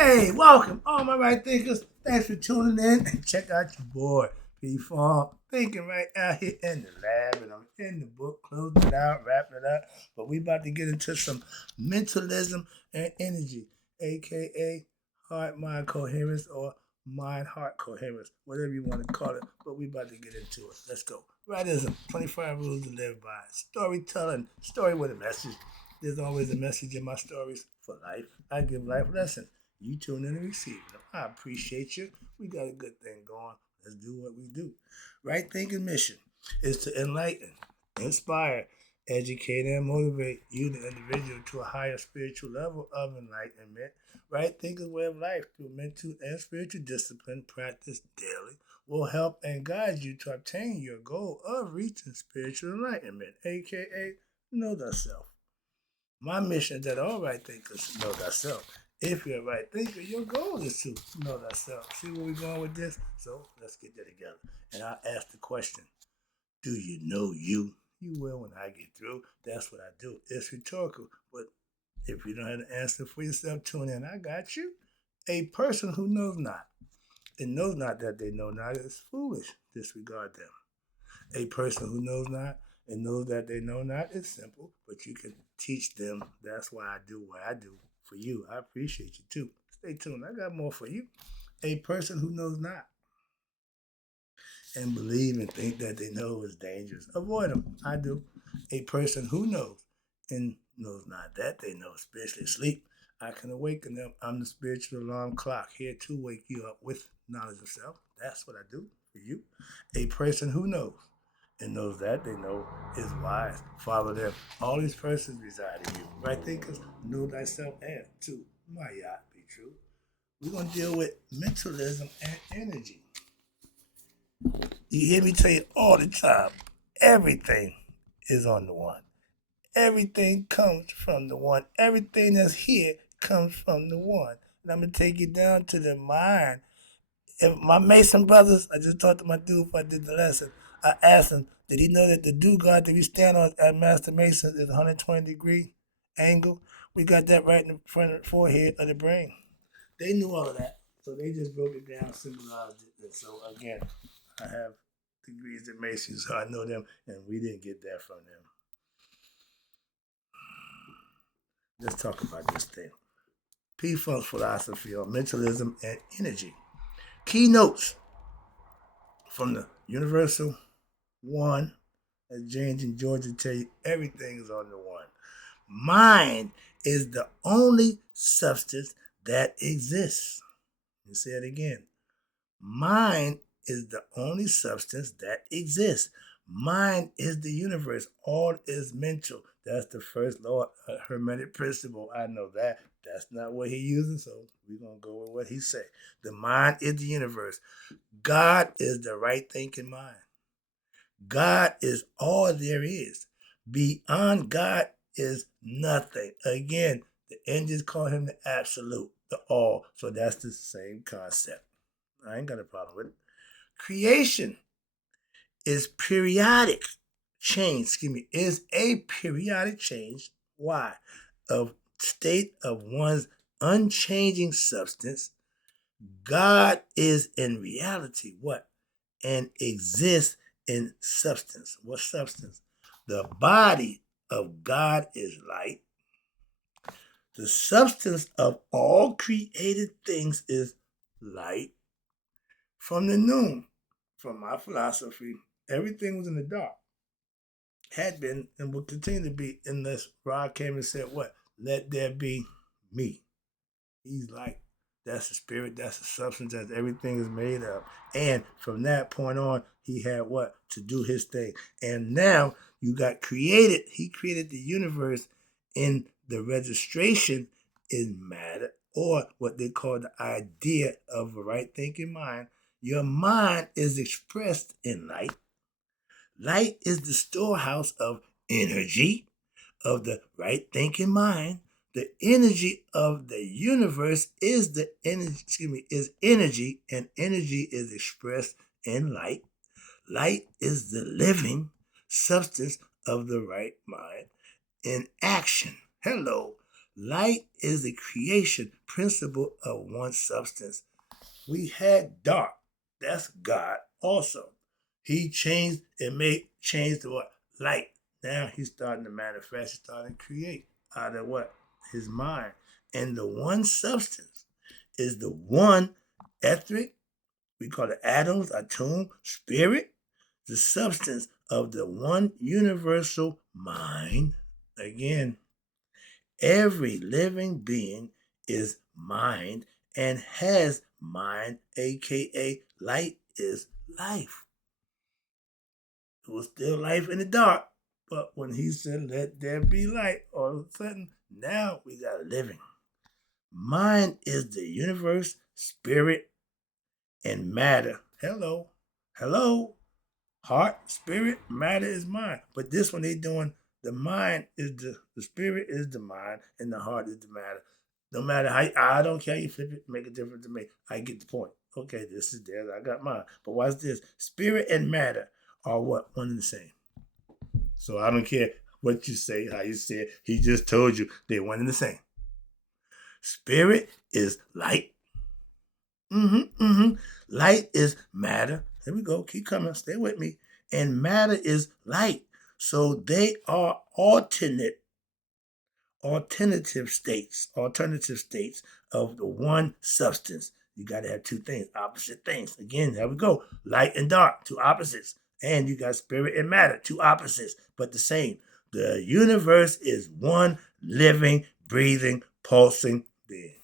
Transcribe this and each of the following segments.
Hey, welcome, all my right thinkers. Thanks for tuning in and check out your boy, P Farm. Thinking right out here in the lab, and I'm in the book, closing it out, wrapping it up. But we about to get into some mentalism and energy, aka heart mind coherence or mind heart coherence, whatever you want to call it. But we about to get into it. Let's go. Rightism, 25 rules to live by. Storytelling, story with a message. There's always a message in my stories for life. I give life lessons. You tune in and receive them. I appreciate you. We got a good thing going. Let's do what we do. Right thinking mission is to enlighten, inspire, educate, and motivate you, the individual, to a higher spiritual level of enlightenment. Right thinking way of life through mental and spiritual discipline practice daily will help and guide you to obtain your goal of reaching spiritual enlightenment, aka know thyself. My mission is that all right thinkers know thyself. If you're a right thinker, your goal is to know thyself. See where we're going with this? So let's get that together. And I'll ask the question, do you know you? You will when I get through. That's what I do. It's rhetorical. But if you don't have the answer for yourself, tune in. I got you. A person who knows not and knows not that they know not is foolish. Disregard them. A person who knows not and knows that they know not is simple, but you can teach them. That's why I do what I do for you. I appreciate you too. Stay tuned. I got more for you. A person who knows not and believe and think that they know is dangerous. Avoid them. I do. A person who knows and knows not that they know, especially sleep, I can awaken them. I'm the spiritual alarm clock here to wake you up with knowledge of self. That's what I do for you. A person who knows and knows that they know is wise. Follow them. All these persons reside in you. Right thinkers, know thyself and to my yacht be true. We're going to deal with mentalism and energy. You hear me tell you all the time, everything is on the one. Everything comes from the one. Everything that's here comes from the one. And I'm going to take you down to the mind. If my Mason brothers, I just talked to my dude before I did the lesson. I asked him, did he know that the dew guard that we stand on at Master Mason is 120-degree angle? We got that right in the front of the forehead of the brain. They knew all of that. So they just broke it down, symbolized it. And so again, I have degrees in Mason, so I know them, and we didn't get that from them. Let's talk about this thing. P. Funk's philosophy on mentalism and energy. Keynotes from the Universal One, as James and Georgia tell you, everything is on the one. Mind is the only substance that exists. Let me say it again. Mind is the only substance that exists. Mind is the universe. All is mental. That's the first law, Hermetic principle. I know that. That's not what he's using, so we're going to go with what he said. The mind is the universe. God is the right thinking mind. God is all there is. Beyond God is nothing. Again, the Indians call him the absolute, the all. So that's the same concept. I ain't got a problem with it. Creation is periodic change, is a periodic change. Why? Of state of one's unchanging substance. God is in reality what? And exists in substance. What substance? The body of God is light. The substance of all created things is light. From the noon, from my philosophy, everything was in the dark. Had been and will continue to be unless Rod came and said, what? Let there be me. He's light. That's the spirit, that's the substance, that everything is made of. And from that point on, he had what? To do his thing. And now you got created, he created the universe in the registration in matter, or what they call the idea of a right thinking mind. Your mind is expressed in light. Light is the storehouse of energy of the right thinking mind. The energy of the universe is the energy, is energy, and energy is expressed in light. Light is the living substance of the right mind in action. Hello. Light is the creation principle of one substance. We had dark. That's God also. He changed and made change to what? Light. Now he's starting to manifest, he's starting to create out of what? His mind. And the one substance is the one etheric, we call it atoms, atom, spirit, the substance of the one universal mind. Again, every living being is mind and has mind, aka light is life. It was still life in the dark, but when he said, let there be light, all of a sudden, now we got living. Mind is the universe, spirit, and matter. Hello. Hello. Heart, spirit, matter is mind. But this one they doing the mind is the spirit is the mind and the heart is the matter. No matter how I don't care how you flip it, make a difference to me. I get the point. Okay, this is theirs. I got mine. But watch this. Spirit and matter are what? One and the same. So I don't care what you say, how you say it. He just told you they one and the same. Spirit is light. Light is matter. Here we go. Keep coming. Stay with me. And matter is light. So they are alternative states of the one substance. You got to have two things, opposite things. Again, there we go. Light and dark, two opposites. And you got spirit and matter, two opposites, but the same. The universe is one living, breathing, pulsing being.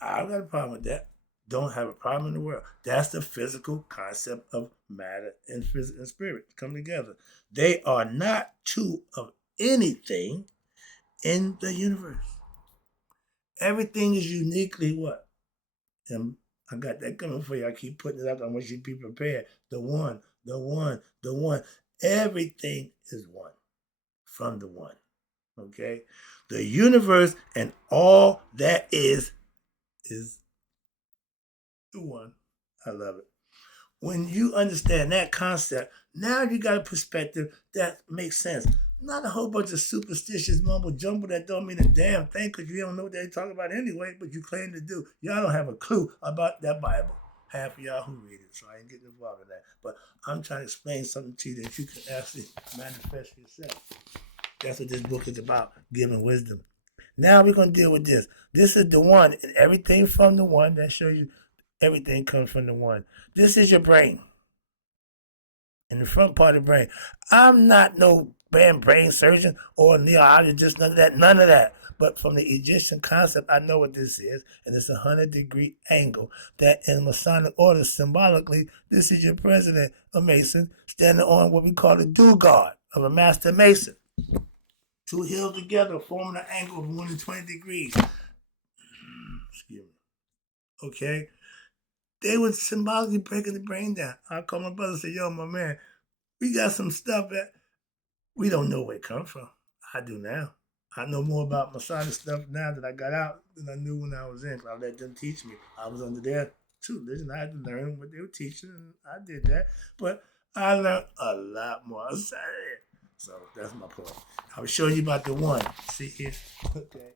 I don't got a problem with that. Don't have a problem in the world. That's the physical concept of matter and spirit come together. They are not two of anything in the universe. Everything is uniquely what? And I got that coming for you. I keep putting it up. I want you to be prepared. The one. Everything is one from the one. Okay? The universe and all that is the one. I love it. When you understand that concept, now you got a perspective that makes sense. Not a whole bunch of superstitious mumble jumble that don't mean a damn thing because you don't know what they're talking about anyway, but you claim to do. Y'all don't have a clue about that Bible. Half of y'all who read it, so I ain't getting involved in that. But I'm trying to explain something to you that you can actually manifest yourself. That's what this book is about, giving wisdom. Now we're going to deal with this. This is the one, and everything from the one that shows you everything comes from the one. This is your brain. In the front part of the brain. I'm not no brain surgeon or a neurologist, none of that. But from the Egyptian concept, I know what this is, and it's a 100-degree angle that in Masonic order, symbolically, this is your president, a Mason, standing on what we call the do-guard of a master Mason. Two hills together forming an angle of 120 degrees. Excuse me. Okay? They were symbolically breaking the brain down. I called my brother and said, yo, my man, we got some stuff that we don't know where it comes from. I do now. I know more about Masonic stuff now that I got out than I knew when I was in. I let them teach me. I was under their tutelage. I had to learn what they were teaching, and I did that. But I learned a lot more. So that's my point. I was showing you about the one. See here? Okay.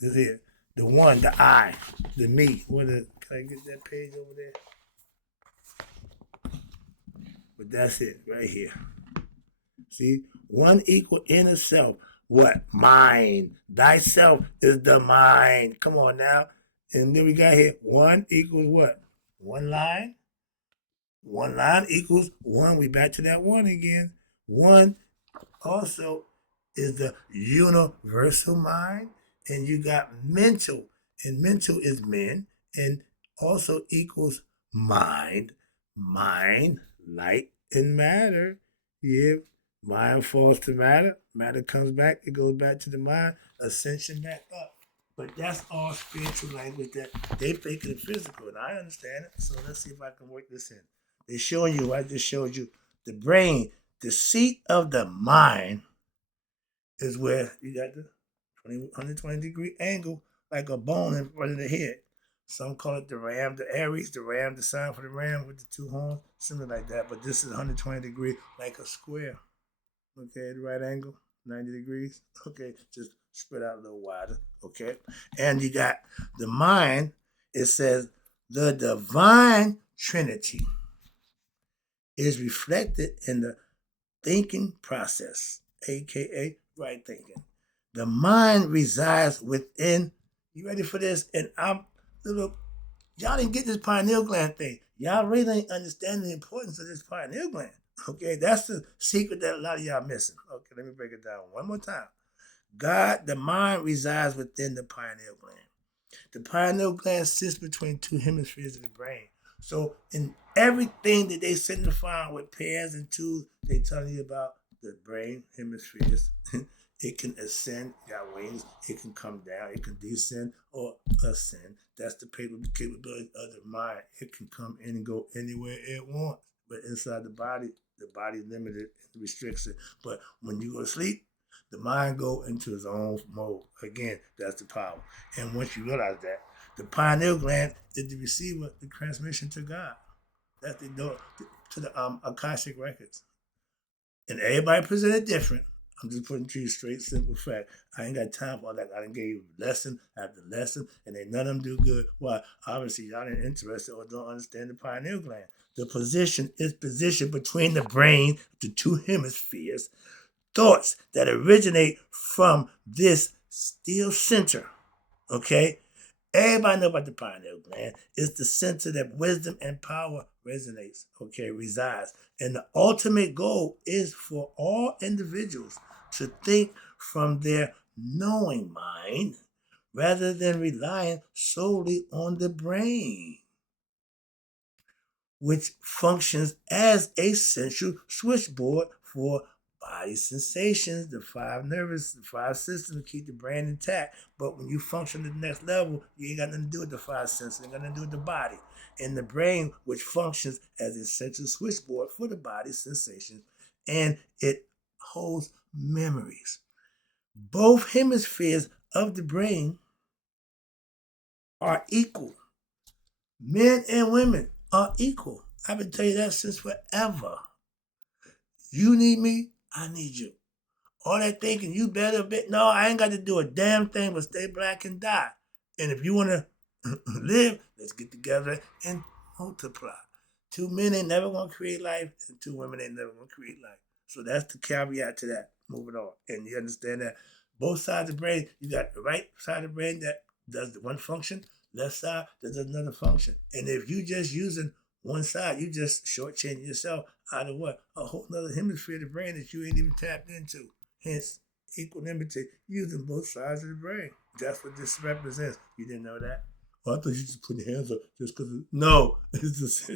This here. The one, the I, the me. Can I get that page over there? But that's it right here. See? One equal inner self. What? Mind. Thyself is the mind. Come on now. And then we got here. One equals what? One line. One line equals one. We back to that one again. One also is the universal mind. And you got mental. And mental is men. And also equals mind. Mind, light, and matter. Yeah. Mind falls to matter. Matter comes back. It goes back to the mind. Ascension back up. But that's all spiritual language that they think is physical. And I understand it. So let's see if I can work this in. They're showing you, I just showed you, the brain, the seat of the mind is where you got the 120-degree angle, like a bone in front of the head. Some call it the ram, the Aries, the ram, the sign for the ram with the two horns, something like that. But this is 120 degree, like a square. Okay, the right angle. 90 degrees. Okay, just spread out a little wider. Okay, and you got the mind. It says the divine Trinity is reflected in the thinking process, aka right thinking. The mind resides within. You ready for this? And I'm little. Y'all didn't get this pineal gland thing. Y'all really ain't understanding the importance of this pineal gland. Okay, that's the secret that a lot of y'all missing. Okay, let me break it down one more time. God, the mind resides within the pineal gland. The pineal gland sits between two hemispheres of the brain. So in everything that they signify with pairs and twos, they telling you about the brain hemispheres. It can ascend, got wings. It can come down. It can descend or ascend. That's the capability of the mind. It can come in and go anywhere it wants. But inside the body limited and restricts it. But when you go to sleep, the mind go into its own mode. Again, that's the power. And once you realize that, the pineal gland is the receiver, the transmission to God. That's the door to the Akashic records. And everybody presented different. I'm just putting to you straight, simple fact. I ain't got time for all that. I done gave you lesson after lesson, and they none of them do good. Why? Obviously, y'all ain't interested or don't understand the pineal gland. The position is positioned between the brain, the two hemispheres, thoughts that originate from this still center. Okay? Everybody know about the pineal gland. It's the center that wisdom and power resonates, resides. And the ultimate goal is for all individuals to think from their knowing mind rather than relying solely on the brain, which functions as a central switchboard for body sensations, the five systems keep the brain intact. But when you function at the next level, you ain't got nothing to do with the five senses. You ain't got nothing to do with the body. And the brain, which functions as a central switchboard for the body sensations, and it holds memories. Both hemispheres of the brain are equal. Men and women are equal. I've been telling you that since forever. You need me, I need you. All that thinking you better be. No, I ain't got to do a damn thing but stay black and die. And if you want to live, let's get together and multiply. Two men ain't never going to create life, and two women ain't never going to create life. So that's the caveat to that. Moving on. And you understand that both sides of the brain, you got the right side of the brain that does the one function, left side that does another function. And if you just using one side, you just shortchanging yourself out of what? A whole other hemisphere of the brain that you ain't even tapped into. Hence, equanimity, using both sides of the brain. That's what this represents. You didn't know that? Well, I thought you just put your hands up just because. No, it's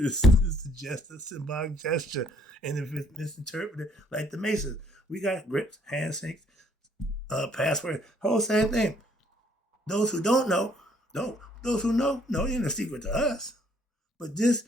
just a symbolic gesture. And if it's misinterpreted, like the Masons, we got grips, handshakes, password, whole same thing. Those who don't know, don't. Those who know, ain't a secret to us. But this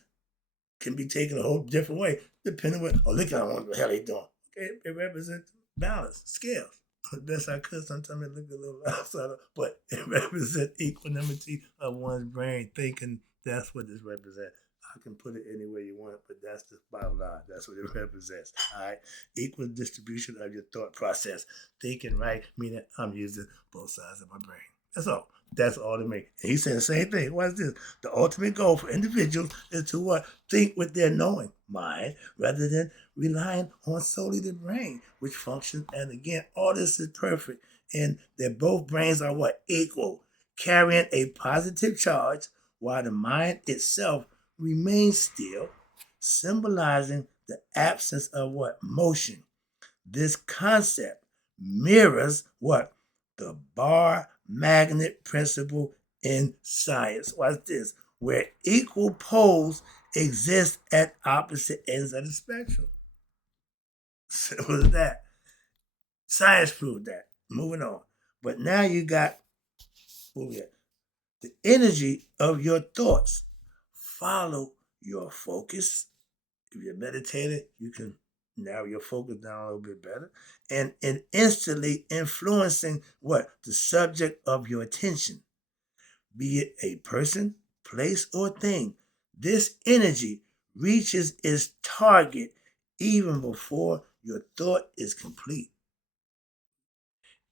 can be taken a whole different way, depending on what, look at what the hell they doing. Okay, it represents balance, scales. The best I could, sometimes it look a little outside of, but it represents equanimity of one's brain, thinking that's what this represents. I can put it any way you want, but that's the bottom line. That's what it represents. All right, equal distribution of your thought process, thinking right, meaning I'm using both sides of my brain. That's all. That's all to me. And he said the same thing. What's this? The ultimate goal for individuals is to what? Think with their knowing mind rather than relying on solely the brain, which functions. And again, all this is perfect. And that both brains are what? Equal, carrying a positive charge while the mind itself remains still, symbolizing the absence of what? Motion. This concept mirrors what? The bar magnet principle in science. Watch this. Where equal poles exist at opposite ends of the spectrum. Simple as that. Science proved that. Moving on. But now you got the energy of your thoughts. Follow your focus. If you're meditating, you can narrow your focus down a little bit better. And instantly influencing what? The subject of your attention. Be it a person, place, or thing. This energy reaches its target even before your thought is complete.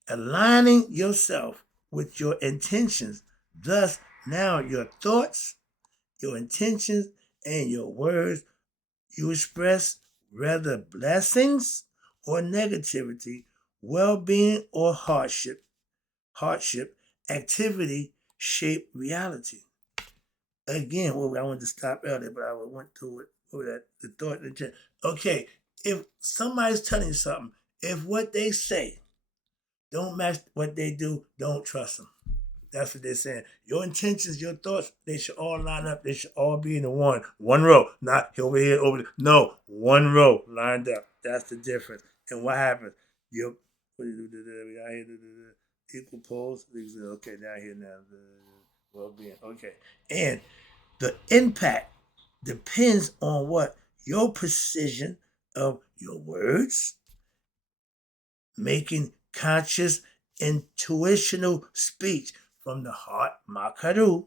aligning yourself with your intentions. Thus, now your thoughts, your intentions, and your words you express, whether blessings or negativity, well-being or hardship, activity shape reality. Again, well, I wanted to stop earlier, but I went through it over that the thought. Okay, if somebody's telling you something, if what they say don't match what they do, don't trust them. That's what they're saying. Your intentions, your thoughts, they should all line up. They should all be in the one row, not over here, over there. No, one row lined up. That's the difference. And what happens? You equal poles. Okay, down here now. Well-being. Okay, and the impact depends on what your precision of your words, making conscious, intuitional speech from the heart, Makaru,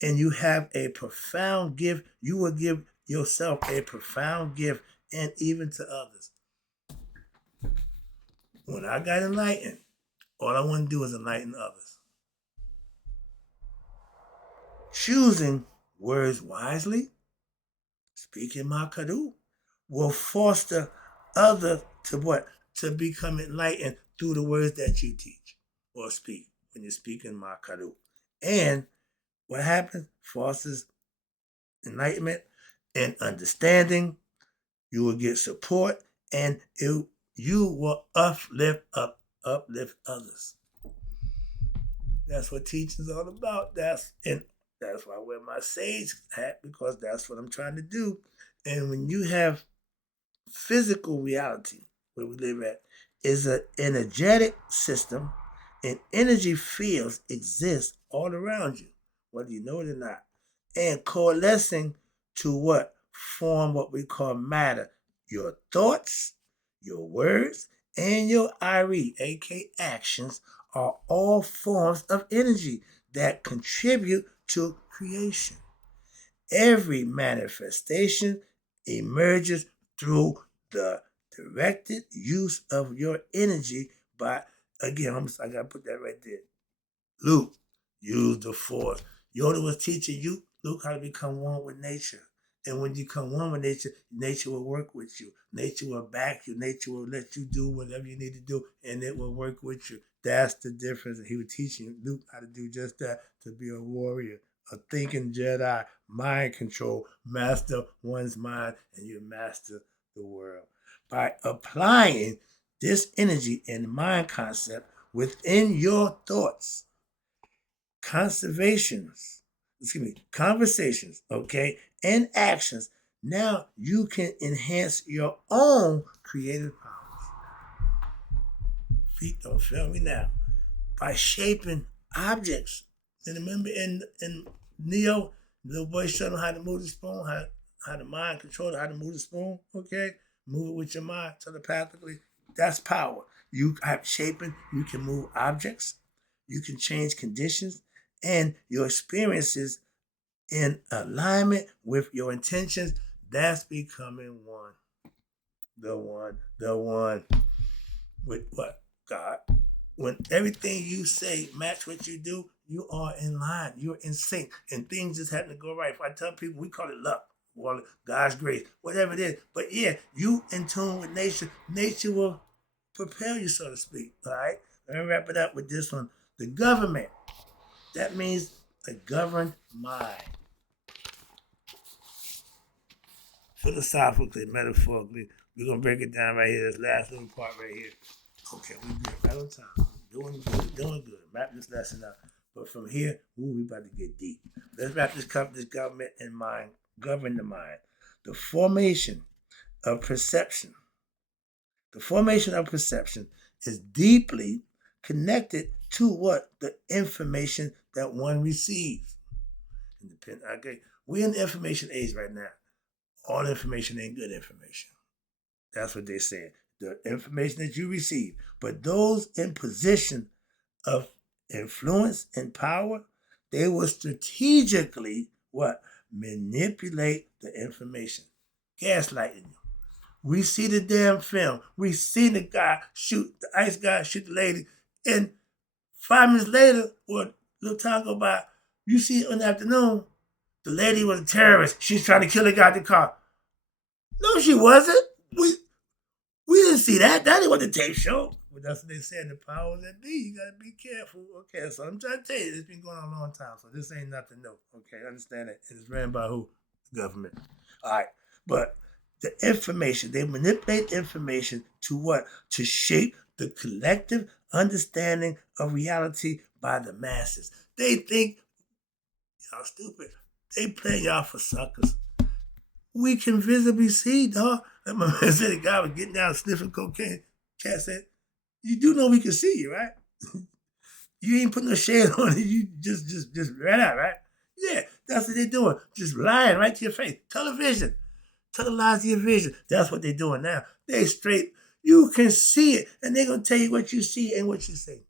and you have a profound gift. You will give yourself a profound gift and even to others. When I got enlightened, all I want to do is enlighten others. Choosing words wisely, speaking Makaru, will foster others to what? To become enlightened through the words that you teach or speak when you're speaking Makaru. And what happens? Fosters enlightenment and understanding. You will get support and you will uplift others. That's what teaching is all about. That's why I wear my sage hat, because that's what I'm trying to do. And when you have physical reality, where we live at, is an energetic system, and energy fields exist all around you, whether you know it or not, and coalescing to what? Form what we call matter. Your thoughts, your words, and your IRE, aka actions, are all forms of energy that contribute to creation. Every manifestation emerges through the directed use of your energy by, again, I got to put that right there. Luke, use the force. Yoda was teaching you, Luke, how to become one with nature. And when you become one with nature, nature will work with you. Nature will back you. Nature will let you do whatever you need to do, and it will work with you. That's the difference. And he was teaching Luke how to do just that, to be a warrior, a thinking Jedi, mind control, master one's mind, and you master the world. By applying this energy and mind concept within your thoughts, conversations, okay, and actions, now you can enhance your own creative powers. Feet don't fail me now. By shaping objects. And remember in Neo, the little boy showed him how to move the spoon, how the mind control how to move the spoon, okay? Move it with your mind telepathically. That's power. You have shaping, you can move objects, you can change conditions, and your experiences in alignment with your intentions. That's becoming one. The one. With what? God. When everything you say match what you do, you are in line. You're in sync. And things just happen to go right. If I tell people, we call it luck, or God's grace, whatever it is. But yeah, you in tune with nature. Nature will propel you, so to speak. All right? Let me wrap it up with this one. The government. That means a governed mind. Philosophically, metaphorically, we're going to break it down right here. This last little part right here. Okay, we're good. Right on time. Doing good. Wrap this lesson up. But from here, we about to get deep. Let's wrap this government in mind, govern the mind. The formation of perception. The formation of perception is deeply connected to what? The information that one receives. Okay, we're in the information age right now. All information ain't good information. That's what they're saying. The information that you receive. But those in position of influence and power, they will strategically what? Manipulate the information. Gaslighting you. We see the damn film. We see the guy shoot, the ice guy shoot the lady, And 5 minutes later, or a little time go by, you see in the afternoon, the lady was a terrorist. She's trying to kill the guy in the car. No, she wasn't. We didn't see that. That ain't what the tape showed. But that's what they said. The powers that be. You gotta be careful. Okay, so I'm trying to tell you, it's been going on a long time. So this ain't nothing new. Okay, understand that. It's ran by who? The government. All right, but the information they manipulate information to what? To shape the collective understanding of reality by the masses. They think y'all stupid. They play y'all for suckers. We can visibly see, dog. Like my man said, the guy was getting down sniffing cocaine. Cat said, "You do know we can see you, right? You ain't putting no shade on it. You just ran out, right? Yeah, that's what they're doing. Just lying right to your face. Television, televise your vision. That's what they're doing now. They straight. You can see it, and they're gonna tell you what you see and what you see.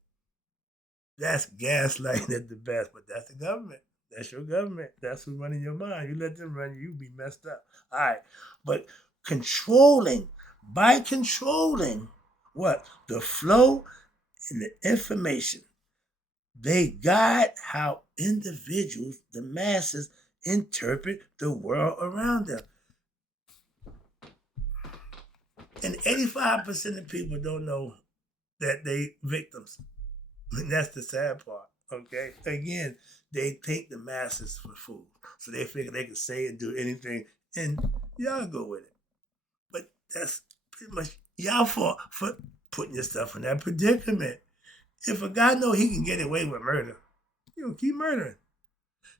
That's gaslighting at the best, but that's the government. That's your government. That's who's running your mind. You let them run you, be messed up. All right. But by controlling what? The flow and the information, they guide how individuals, the masses, interpret the world around them. And 85% of people don't know that they victims. And that's the sad part. Okay? Again, they take the masses for food. So they figure they can say and do anything. And y'all go with it. But that's pretty much y'all fault for putting yourself in that predicament. If a guy know he can get away with murder, he'll keep murdering.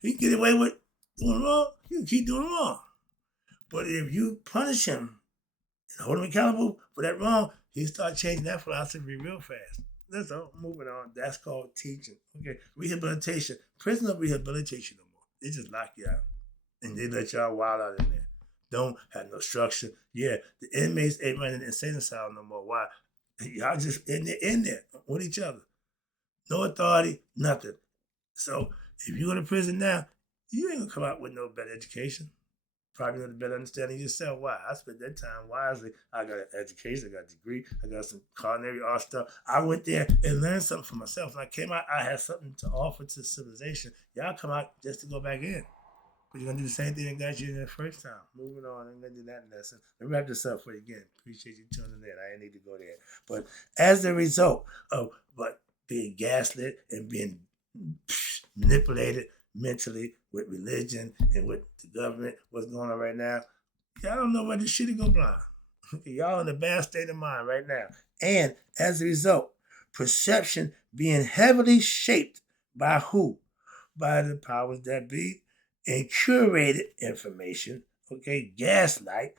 He can get away with doing wrong, he'll keep doing wrong. But if you punish him and hold him accountable for that wrong, he'll start changing that philosophy real fast. That's all. Moving on. That's called teaching. Okay. Rehabilitation. Prison of rehabilitation no more. They just lock you out. And they let y'all wild out in there. Don't have no structure. Yeah, the inmates ain't running the insane asylum no more. Why? Y'all just in there with each other. No authority, nothing. So if you go to prison now, you ain't gonna come out with no better education. Probably not a better understanding yourself. Why? I spent that time wisely. I got an education, I got a degree, I got some culinary art stuff. I went there and learned something for myself. When I came out, I had something to offer to civilization. Y'all come out just to go back in. But you're going to do the same thing that got you in the first time. Moving on, I'm going to do that lesson. Let me wrap this up for you again. Appreciate you tuning in. I didn't need to go there. But as a result of being gaslit and being manipulated mentally with religion and with the government, what's going on right now, y'all don't know where this shit go blind. Y'all in a bad state of mind right now. And as a result, perception being heavily shaped by who? By the powers that be and curated information, okay, gaslighting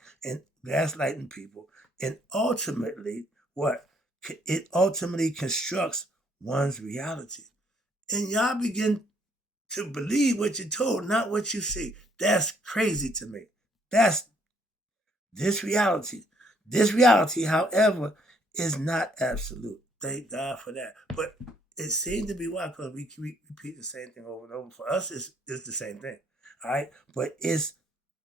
people, and ultimately, what? It ultimately constructs one's reality. And y'all begin to believe what you're told, not what you see. That's crazy to me. That's this reality. This reality, however, is not absolute. Thank God for that. But it seems to be why, because we repeat the same thing over and over. For us, it's the same thing. All right? But it's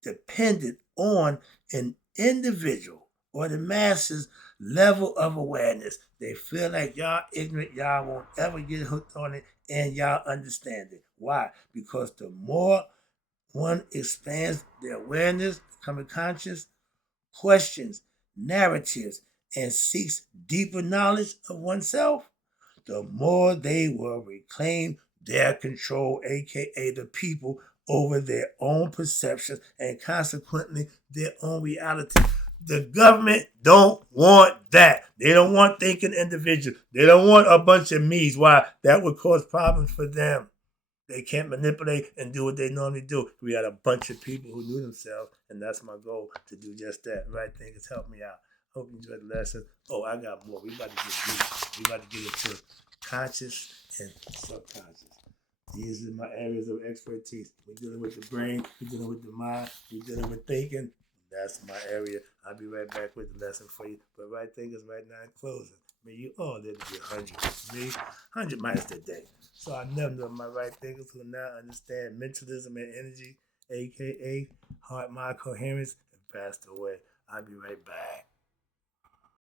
dependent on an individual or the masses level of awareness. They feel like y'all ignorant, y'all won't ever get hooked on it, and y'all understand it. Why? Because the more one expands their awareness, becoming conscious, questions, narratives, and seeks deeper knowledge of oneself, the more they will reclaim their control, aka the people, over their own perceptions and consequently their own reality. The government don't want that. They don't want thinking individuals. They don't want a bunch of me's. Why? That would cause problems for them. They can't manipulate and do what they normally do. We got a bunch of people who knew themselves, and that's my goal, to do just that. Right thing has helped me out. Hope you enjoyed the lesson. Oh, I got more. We about to get deep. We about to get into conscious and subconscious. These are my areas of expertise. We're dealing with the brain. We're dealing with the mind. We're dealing with thinking. That's my area. I'll be right back with the lesson for you. But right thinkers right now in closing. May you all live to be 100. Me, 100 minus the day. So I never know my right thinkers who now understand mentalism and energy, a.k.a. heart, mind, coherence, and passed away. I'll be right back.